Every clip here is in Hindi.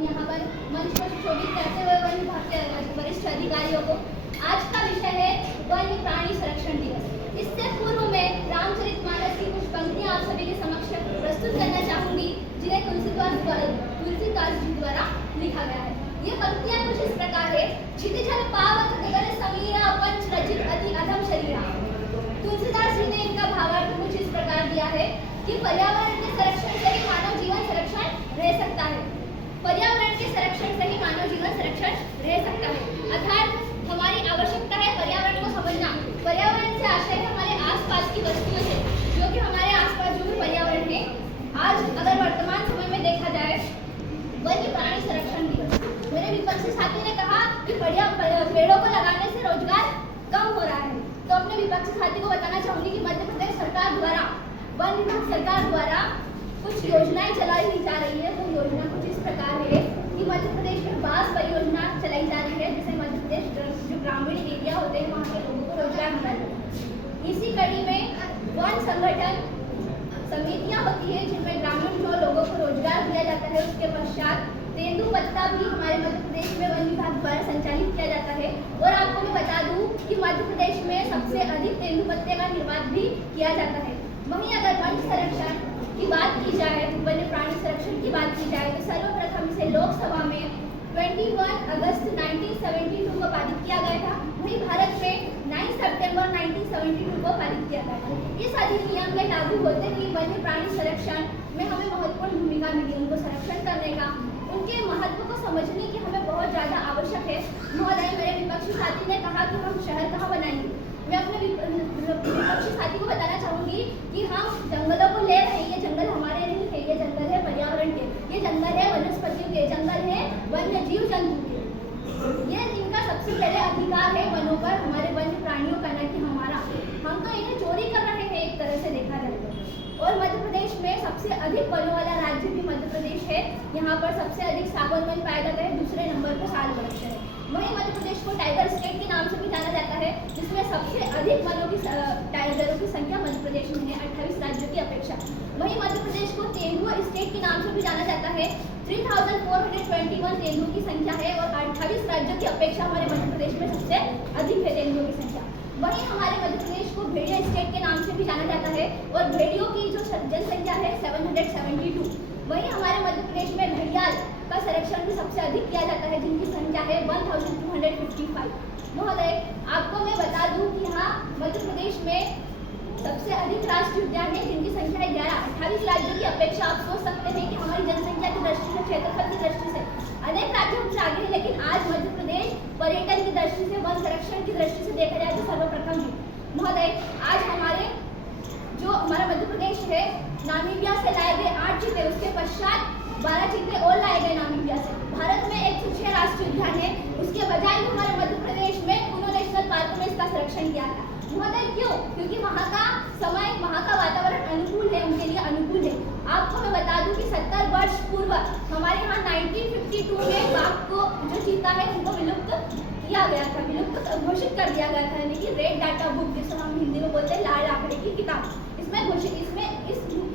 यहाँ पर मंच को सुशोभित करते हुए वन विभाग के वरिष्ठ अधिकारियों को। आज का विषय है वन्य प्राणी संरक्षण दिवस। इससे पूर्व में रामचरितमानस की कुछ पंक्तियां आप सभी के समक्ष प्रस्तुत करना चाहूंगी, जिन्हें तुलसीदास जी द्वारा लिखा गया है। ये पंक्तियां कुछ इस प्रकार है। क्षितिजल पावक गगन समीरा पंच रचित अति अधम शरीरा। तुलसीदास जी ने इनका भावार्थ कुछ इस प्रकार दिया है कि पर्यावरण के संरक्षण से ही मानव जीवन संरक्षण रह सकता है। पर्यावरण के संरक्षण से ही मानव जीवन संरक्षण रह सकता है। अर्थात हमारी आवश्यकता है पर्यावरण को समझना। पर्यावरण से आशय है हमारे आसपास की वस्तुओं से, जो कि हमारे आसपास जो भी पर्यावरण है। आज अगर वर्तमान समय में देखा जाए वन्य प्राणी संरक्षण दिवस, मेरे विपक्षी साथी ने कहा कि पेड़ों को लगाने से रोजगार कम हो रहा है, तो अपने विपक्षी साथी को बताना चाहूंगी कि मध्य प्रदेश सरकार द्वारा वन विभाग सरकार द्वारा कुछ योजनाएं चलाई जा रही है। वो योजना कुछ इस प्रकार है कि मध्य प्रदेश में बांस परियोजना चलाई जा रही है, जिससे मध्य प्रदेश जो ग्रामीण एरिया होते हैं वहाँ के लोगों को रोजगार मिला है। इसी कड़ी में वन संगठन समितियां होती है जिनमें ग्रामीण जो लोगों को रोजगार दिया जाता है। उसके पश्चात तेंदुपत्ता भी हमारे मध्य प्रदेश में वन विभाग द्वारा संचालित किया जाता है। और आपको मैं बता दूं कि मध्य प्रदेश में सबसे अधिक तेंदुपत्ते का निर्माण भी किया जाता है। वहीं अगर वन संरक्षण की बात की जाए, वन्य प्राणी संरक्षण की बात की जाए, तो सर्वप्रथम इसे लोकसभा में 21 अगस्त 1972 को पारित किया गया था। वहीं भारत में 9 सितंबर 1972 को पारित किया गया था। इस अधिनियम में लागू होते ही वन्य प्राणी संरक्षण में हमें महत्वपूर्ण भूमिका मिली। उनको संरक्षण करने का, उनके महत्व को समझने की हमें बहुत ज़्यादा आवश्यक है। महोदय, मेरे विपक्षी साथी ने कहा कि हम शहर कहाँ बनाएंगे। मैं अपने विपक्षी साथी को बताना चाहूँगी कि हम जंगलों को ले रहे हैं। ये जंगल हमारे नहीं है, ये जंगल है पर्यावरण के, ये जंगल है वनस्पतियों के, जंगल है वन्य जीव जंतु के। ये इनका सबसे पहले अधिकार है वनों पर, हमारे वन्य प्राणियों का, न कि हमारा। हम तो इन्हें चोरी कर रहे हैं एक तरह से देखा जाए तो। और मध्य प्रदेश में सबसे अधिक वनों वाला राज्य भी मध्य प्रदेश है। यहाँ पर सबसे अधिक सागौन वन पाया जाता है, दूसरे नंबर पर साल वृक्ष है। वहीं मध्य प्रदेश को टाइगर स्टेट के नाम से भी जाना जाता है, जिसमें सबसे अधिक वनों की टाइगरों की संख्या मध्य प्रदेश में है 28 राज्यों की अपेक्षा। वहीं मध्य प्रदेश को तेंदुआ स्टेट के नाम से भी जाना जाता है। 3421 तेंदुओं की संख्या है और 28 राज्यों की अपेक्षा हमारे मध्य प्रदेश में सबसे अधिक है तेंदुओं की संख्या। वहीं हमारे मध्य प्रदेश को भेड़िया स्टेट के नाम से भी जाना जाता है और भेड़ियों की जो जनसंख्या है 772। वहीं हमारे मध्य प्रदेश में घड़ियाल का संरक्षण भी सबसे अधिक किया जाता है, जिनकी संख्या है 1255। महोदय, आपको मैं बता दूं कि यहाँ मध्य प्रदेश में सबसे अधिक राष्ट्रीय उद्यान है, जिनकी संख्या है 11। 28 राज्यों की अपेक्षा आप सोच सकते हैं कि हमारी जनसंख्या की दृष्टि से, क्षेत्रफल की दृष्टि से अनेक राज्यों हमसे आगे है। लेकिन आज मध्य प्रदेश पर्यटन की दृष्टि से, वन संरक्षण की दृष्टि से देखा जाए तो सर्वप्रथम है। महोदय, आज हमारे जो हमारा मध्य प्रदेश है, नामीबिया से लाए गए 8 चीते, उसके पश्चात 12 चीते और लाए गए नामीबिया से। भारत में 106 राष्ट्रीय उद्यान है, उसके बजाय हमारे मध्य प्रदेश में कुनो नेशनल पार्क में इसका संरक्षण किया था। महोदय, क्यों? क्योंकि वहाँ का समय, वहाँ का वातावरण अनुकूल है, उनके लिए अनुकूल है। आपको मैं बता दूं कि 70 वर्ष पूर्व हमारे यहाँ 1952 में बाघ को, जो चीता है, उनको विलुप्त किया गया था, विलुप्त घोषित कर दिया गया था। यानी कि रेड डाटा बुक, जिसे हम हिंदी में बोलते हैं लाल आंकड़े की किताब, इसमें घोषित,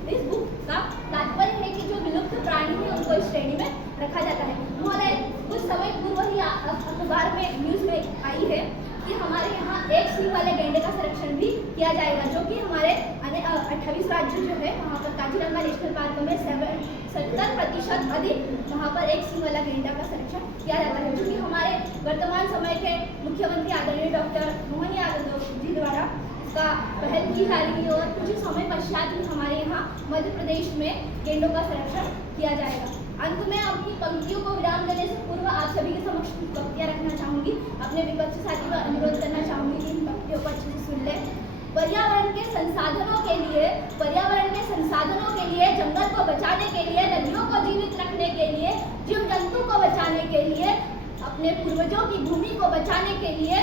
इस बुक का तात्पर्य है कि जो विलुप्त प्राणी है उनको इस श्रेणी में रखा जाता है। महोदय, कुछ समय पूर्व ही अखबार में न्यूज में आई है कि हमारे यहाँ एक सींग वाले गैंडे का संरक्षण भी किया जाएगा, जो कि हमारे 28 राज्य जो है वहाँ पर काजीरंगा नेशनल पार्क में 70% अधिक वहाँ पर एक सींग वाला गैंडा का संरक्षण किया जाता है, जो कि हमारे वर्तमान समय के मुख्यमंत्री आदरणीय डॉक्टर मोहन यादव जी द्वारा इसका पहल की जा रही है। और कुछ ही समय पश्चात ही हमारे यहाँ मध्य प्रदेश में गैंडों का संरक्षण किया जाएगा। अंत में अपनी पंक्तियों को विराम देने से पूर्व आप सभी के समक्ष कुछ पंक्तियां रखना चाहूंगी। अपने विपक्षी साथी को अनुरोध करना चाहूंगी कि इन पंक्तियों को अच्छे से सुन ले। पर्यावरण के संसाधनों के लिए, जंगल को बचाने के लिए, नदियों को जीवित रखने के लिए, जीव जंतु को बचाने के लिए, अपने पूर्वजों की भूमि को बचाने के लिए,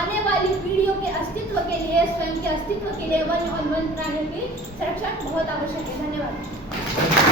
आने वाली पीढ़ियों के अस्तित्व के लिए, स्वयं के अस्तित्व के लिए वन्य और वन्य प्राणियों की संरक्षण बहुत आवश्यक है। धन्यवाद।